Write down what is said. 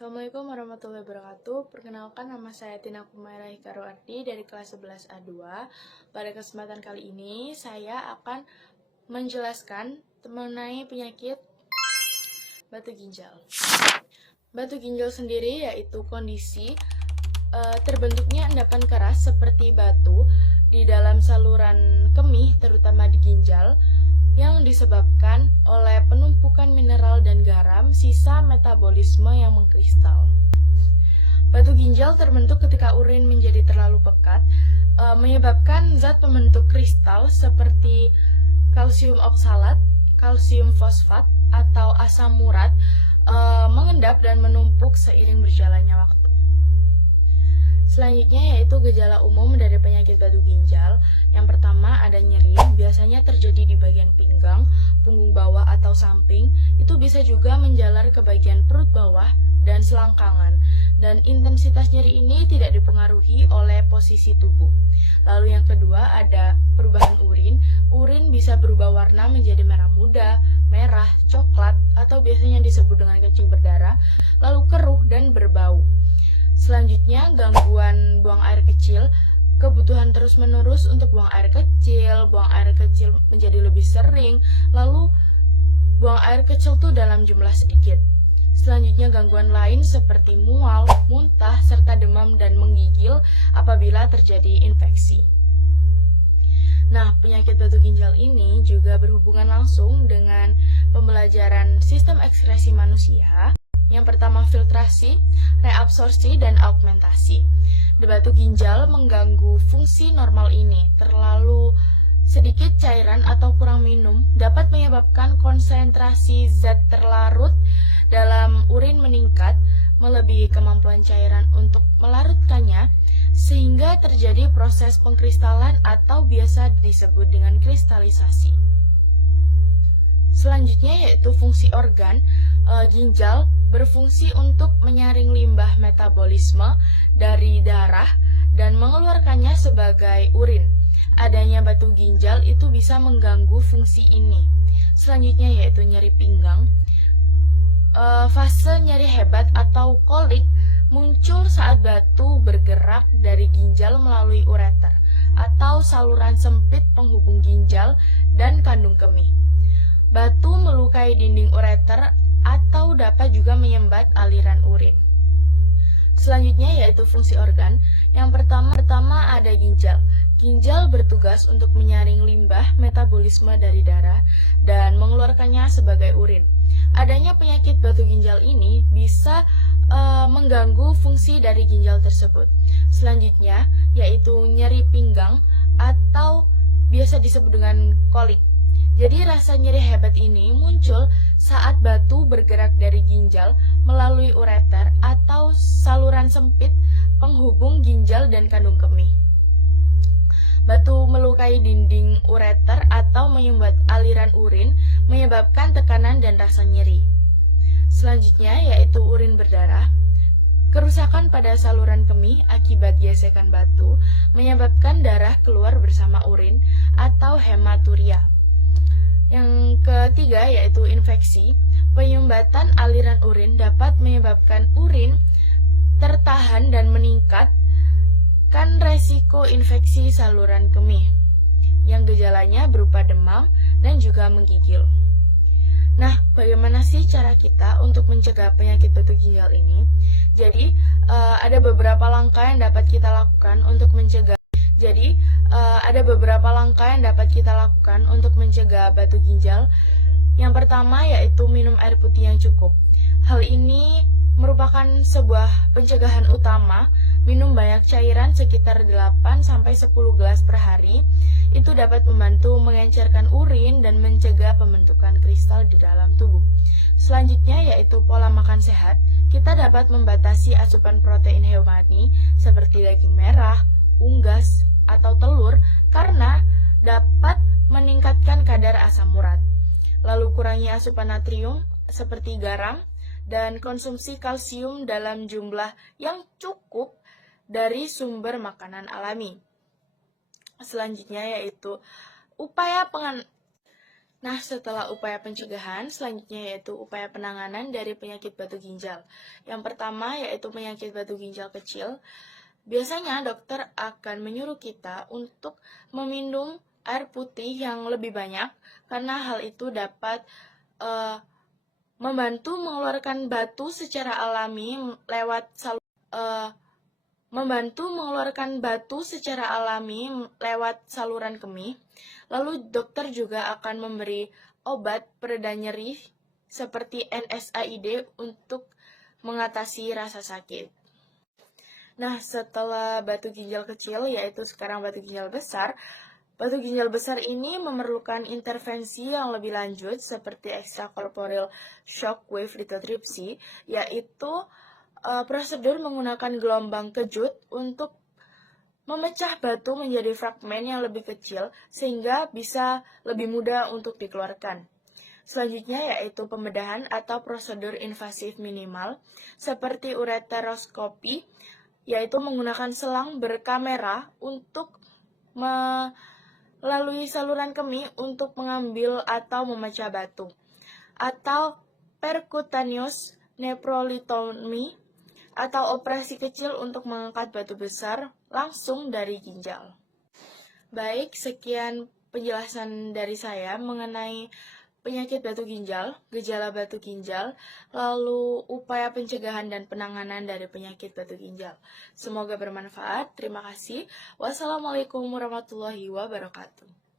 Assalamualaikum warahmatullahi wabarakatuh. Perkenalkan, nama saya Tina Kumaira Hikaruardi dari kelas 11A2. Pada kesempatan kali ini, saya akan menjelaskan mengenai penyakit batu ginjal. Batu ginjal sendiri yaitu kondisi terbentuknya endapan keras seperti batu di dalam saluran kemih, terutama di ginjal, yang disebabkan oleh penumpukan mineral dan garam sisa metabolisme yang mengkristal. Batu ginjal terbentuk ketika urin menjadi terlalu pekat, menyebabkan zat pembentuk kristal seperti kalsium oksalat, kalsium fosfat, atau asam urat mengendap dan menumpuk seiring berjalannya waktu. Selanjutnya yaitu gejala umum dari penyakit batu ginjal. Yang pertama ada nyeri, biasanya terjadi di bagian pinggang, punggung bawah atau samping. Itu bisa juga menjalar ke bagian perut bawah dan selangkangan. Dan intensitas nyeri ini tidak dipengaruhi oleh posisi tubuh. Lalu yang kedua ada perubahan urin. Urin bisa berubah warna menjadi merah muda, merah, coklat, atau biasanya disebut dengan kencing berdarah, lalu keruh dan berbau. Selanjutnya, gangguan buang air kecil, kebutuhan terus-menerus untuk buang air kecil menjadi lebih sering, lalu buang air kecil tuh dalam jumlah sedikit. Selanjutnya, gangguan lain seperti mual, muntah, serta demam dan menggigil apabila terjadi infeksi. Nah, penyakit batu ginjal ini juga berhubungan langsung dengan pembelajaran sistem ekskresi manusia. Yang pertama filtrasi, reabsorpsi, dan augmentasi. Batu ginjal mengganggu fungsi normal ini. Terlalu sedikit cairan atau kurang minum dapat menyebabkan konsentrasi zat terlarut dalam urin meningkat, melebihi kemampuan cairan untuk melarutkannya, sehingga terjadi proses pengkristalan atau biasa disebut dengan kristalisasi. Selanjutnya yaitu fungsi organ. Ginjal berfungsi untuk menyaring limbah metabolisme dari darah dan mengeluarkannya sebagai urin. Adanya batu ginjal itu bisa mengganggu fungsi ini. Selanjutnya yaitu nyeri pinggang. Fase nyeri hebat atau kolik muncul saat batu bergerak dari ginjal melalui ureter atau saluran sempit penghubung ginjal dan kandung kemih. Batu melukai dinding ureter atau dapat juga menyumbat aliran urin. Selanjutnya yaitu fungsi organ. Yang pertama ada ginjal. Ginjal bertugas untuk menyaring limbah metabolisme dari darah dan mengeluarkannya sebagai urin. Adanya penyakit batu ginjal ini bisa mengganggu fungsi dari ginjal tersebut. Selanjutnya yaitu nyeri pinggang atau biasa disebut dengan kolik. Jadi rasa nyeri hebat ini muncul saat batu bergerak dari ginjal melalui ureter atau saluran sempit penghubung ginjal dan kandung kemih. Batu melukai dinding ureter atau menyumbat aliran urin, menyebabkan tekanan dan rasa nyeri. Selanjutnya yaitu urin berdarah. Kerusakan pada saluran kemih akibat gesekan batu menyebabkan darah keluar bersama urin atau hematuria. Yang ketiga yaitu infeksi. Penyumbatan aliran urin dapat menyebabkan urin tertahan dan meningkatkan resiko infeksi saluran kemih, yang gejalanya berupa demam dan juga menggigil. Nah, bagaimana sih cara kita untuk mencegah penyakit batu ginjal ini? Jadi, ada beberapa langkah yang dapat kita lakukan untuk mencegah batu ginjal. Yang pertama yaitu minum air putih yang cukup. Hal ini merupakan sebuah pencegahan utama. Minum banyak cairan sekitar 8-10 gelas per hari. Itu dapat membantu mengencerkan urin dan mencegah pembentukan kristal di dalam tubuh. Selanjutnya yaitu pola makan sehat. Kita dapat membatasi asupan protein hewani seperti daging merah, unggas, atau telur karena dapat meningkatkan kadar asam urat. Lalu kurangi asupan natrium seperti garam dan konsumsi kalsium dalam jumlah yang cukup dari sumber makanan alami. Selanjutnya yaitu upaya Nah, setelah upaya pencegahan, selanjutnya yaitu upaya penanganan dari penyakit batu ginjal. Yang pertama yaitu penyakit batu ginjal kecil. Biasanya dokter akan menyuruh kita untuk meminum air putih yang lebih banyak karena hal itu dapat eh, membantu mengeluarkan batu secara alami lewat saluran kemih. Lalu dokter juga akan memberi obat pereda nyeri seperti NSAID untuk mengatasi rasa sakit. Nah, setelah batu ginjal kecil, yaitu sekarang batu ginjal besar, batu ginjal besar ini memerlukan intervensi yang lebih lanjut seperti extracorporeal shock wave lithotripsy, yaitu prosedur menggunakan gelombang kejut untuk memecah batu menjadi fragmen yang lebih kecil sehingga bisa lebih mudah untuk dikeluarkan. Selanjutnya yaitu pembedahan atau prosedur invasif minimal seperti ureteroskopi, yaitu menggunakan selang berkamera untuk melalui saluran kemih untuk mengambil atau memecah batu, atau percutaneous nephrolithotomy atau operasi kecil untuk mengangkat batu besar langsung dari ginjal. Baik, sekian penjelasan dari saya mengenai penyakit batu ginjal, gejala batu ginjal, lalu upaya pencegahan dan penanganan dari penyakit batu ginjal. Semoga bermanfaat. Terima kasih. Wassalamualaikum warahmatullahi wabarakatuh.